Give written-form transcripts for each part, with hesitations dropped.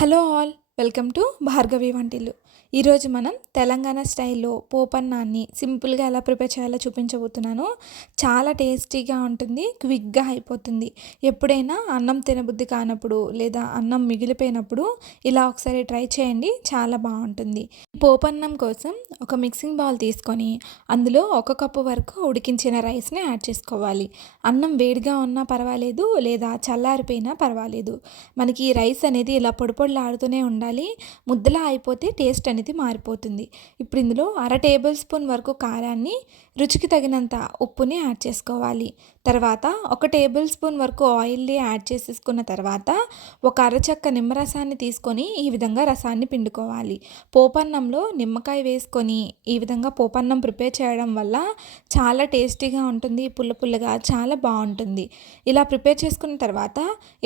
Hello all, welcome to Bhargavi వంటిల్లు. ఈరోజు మనం తెలంగాణ స్టైల్లో పోపన్నాన్ని సింపుల్గా ఎలా ప్రిపేర్ చేయాలో చూపించబోతున్నాను. చాలా టేస్టీగా ఉంటుంది, క్విక్గా అయిపోతుంది. ఎప్పుడైనా అన్నం తినబుద్ధి కానప్పుడు లేదా అన్నం మిగిలిపోయినప్పుడు ఇలా ఒకసారి ట్రై చేయండి, చాలా బాగుంటుంది. పోపన్నం కోసం ఒక మిక్సింగ్ బౌల్ తీసుకొని అందులో 1 కప్పు వరకు ఉడికించిన రైస్ని యాడ్ చేసుకోవాలి. అన్నం వేడిగా ఉన్నా పర్వాలేదు, లేదా చల్లారిపోయినా పర్వాలేదు. మనకి ఈ రైస్ అనేది ఇలా పొడి పొడిలాడుతూనే ఉండాలి. ముద్దలా అయిపోతే టేస్ట్ అనేది మారిపోతుంది. ఇప్పుడు ఇందులో 1/2 టేబుల్ స్పూన్ వరకు కారాన్ని, రుచికి తగినంత ఉప్పుని యాడ్ చేసుకోవాలి. తర్వాత 1 టేబుల్ స్పూన్ వరకు ఆయిల్ని యాడ్ చేసేసుకున్న తర్వాత ఒక అరచక్క నిమ్మరసాన్ని తీసుకొని ఈ విధంగా రసాన్ని పిండుకోవాలి. పోపన్నంలో నిమ్మకాయ వేసుకొని ఈ విధంగా పోపన్నం ప్రిపేర్ చేయడం వల్ల చాలా టేస్టీగా ఉంటుంది, పుల్ల పుల్లగా చాలా బాగుంటుంది. ఇలా ప్రిపేర్ చేసుకున్న తర్వాత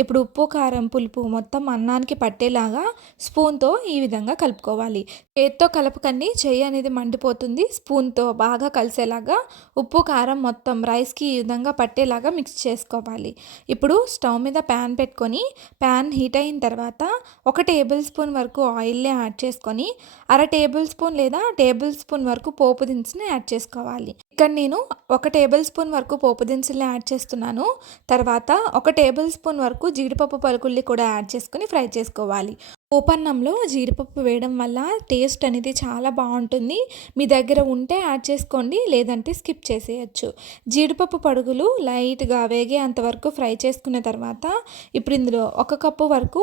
ఇప్పుడు ఉప్పు, కారం, పులుపు మొత్తం అన్నానికి పట్టేలాగా స్పూన్తో ఈ విధంగా కలుపుకోవాలి. చేత్తో కలపకండి, చెయ్యి అనేది మండిపోతుంది. స్పూన్తో బాగా కలిసేలాగా ఉప్పు, కారం మొత్తం రైస్కి ఈ విధంగా పట్టేలాగా మిక్స్ చేసుకోవాలి. ఇప్పుడు స్టవ్ మీద ప్యాన్ పెట్టుకొని ప్యాన్ హీట్ అయిన తర్వాత 1 టేబుల్ స్పూన్ వరకు ఆయిల్ని యాడ్ చేసుకొని 1/2 టేబుల్ స్పూన్ లేదా టేబుల్ స్పూన్ వరకు పోపు దినుసుని యాడ్ చేసుకోవాలి. ఇక్కడ నేను 1 టేబుల్ స్పూన్ వరకు పోపు దినుసుల్ని యాడ్ చేస్తున్నాను. తర్వాత 1 టేబుల్ స్పూన్ వరకు జీడిపప్పు పలుకుల్ని కూడా యాడ్ చేసుకుని ఫ్రై చేసుకోవాలి. పోపన్నంలో జీడిపప్పు వేయడం వల్ల టేస్ట్ అనేది చాలా బాగుంటుంది. మీ దగ్గర ఉంటే యాడ్ చేసుకోండి, లేదంటే స్కిప్ చేసేయచ్చు. జీడిపప్పు పడుగులు లైట్గా వేగేంత వరకు ఫ్రై చేసుకున్న తర్వాత ఇప్పుడు ఇందులో 1 కప్పు వరకు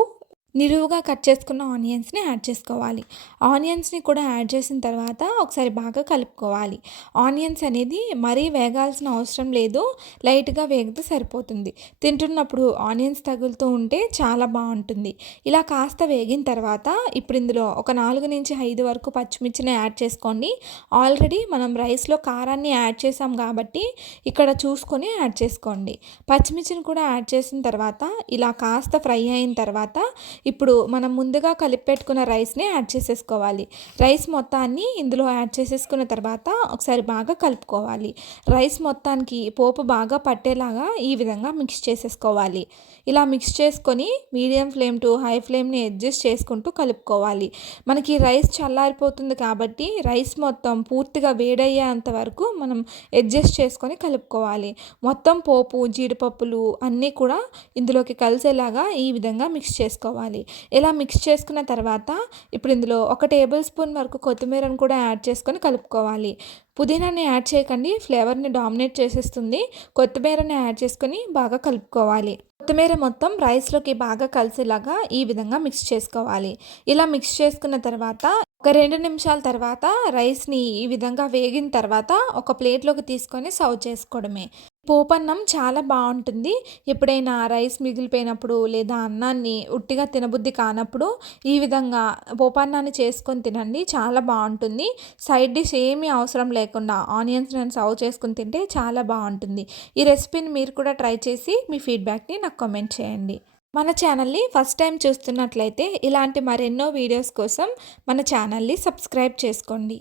నిలువుగా కట్ చేసుకున్న ఆనియన్స్ని యాడ్ చేసుకోవాలి. ఆనియన్స్ని కూడా యాడ్ చేసిన తర్వాత ఒకసారి బాగా కలుపుకోవాలి. ఆనియన్స్ అనేది మరీ వేగాల్సిన అవసరం లేదు, లైట్గా వేగితే సరిపోతుంది. తింటున్నప్పుడు ఆనియన్స్ తగులుతూ ఉంటే చాలా బాగుంటుంది. ఇలా కాస్త వేగిన తర్వాత ఇప్పుడు ఇందులో ఒక 4 నుంచి 5 వరకు పచ్చిమిర్చిని యాడ్ చేసుకోండి. ఆల్రెడీ మనం రైస్లో కారాన్ని యాడ్ చేసాం కాబట్టి ఇక్కడ చూసుకొని యాడ్ చేసుకోండి. పచ్చిమిర్చిని కూడా యాడ్ చేసిన తర్వాత ఇలా కాస్త ఫ్రై అయిన తర్వాత ఇప్పుడు మనం ముందుగా కలిపి పెట్టుకున్న రైస్ని యాడ్ చేసేసుకోవాలి. రైస్ మొత్తాన్ని ఇందులో యాడ్ చేసేసుకున్న తర్వాత ఒకసారి బాగా కలుపుకోవాలి. రైస్ మొత్తానికి పోపు బాగా పట్టేలాగా ఈ విధంగా మిక్స్ చేసేసుకోవాలి. ఇలా మిక్స్ చేసుకొని మీడియం ఫ్లేమ్ టు హై ఫ్లేమ్ని అడ్జస్ట్ చేసుకుంటూ కలుపుకోవాలి. మనకి రైస్ చల్లారిపోతుంది కాబట్టి రైస్ మొత్తం పూర్తిగా వేడయ్యేంత వరకు మనం అడ్జస్ట్ చేసుకొని కలుపుకోవాలి. మొత్తం పోపు, జీడిపప్పులు అన్నీ కూడా ఇందులోకి కలిసేలాగా ఈ విధంగా మిక్స్ చేసుకోవాలి. ఇలా మిక్స్ చేసుకున్న తర్వాత ఇప్పుడు ఇందులో 1 టేబుల్ స్పూన్ వరకు కొత్తిమీరను కూడా యాడ్ చేసుకొని కలుపుకోవాలి. పుదీనాని యాడ్ చేయకండి, ఫ్లేవర్ని డామినేట్ చేసేస్తుంది. కొత్తిమీరని యాడ్ చేసుకొని బాగా కలుపుకోవాలి. కొత్తిమీర మొత్తం రైస్లోకి బాగా కలిసేలాగా ఈ విధంగా మిక్స్ చేసుకోవాలి. ఇలా మిక్స్ చేసుకున్న తర్వాత ఒక 2 నిమిషాల తర్వాత రైస్ని ఈ విధంగా వేగిన తర్వాత ఒక ప్లేట్లోకి తీసుకొని సర్వ్ చేసుకోవడమే. పోపన్నం చాలా బాగుంటుంది. ఎప్పుడైనా రైస్ మిగిలిపోయినప్పుడు లేదా అన్నాన్ని ఉట్టిగా తినబుద్ధి కానప్పుడు ఈ విధంగా పోపన్నాన్ని చేసుకొని తినండి, చాలా బాగుంటుంది. సైడ్ డిష్ ఏమీ అవసరం లేకుండా ఆనియన్స్ నేను సర్వ్ చేసుకుని తింటే చాలా బాగుంటుంది. ఈ రెసిపీని మీరు కూడా ట్రై చేసి మీ ఫీడ్బ్యాక్ని నాకు కామెంట్ చేయండి. మన ఛానల్ని ఫస్ట్ టైం చూస్తున్నట్లయితే ఇలాంటి మరెన్నో వీడియోస్ కోసం మన ఛానల్ని సబ్స్క్రైబ్ చేసుకోండి.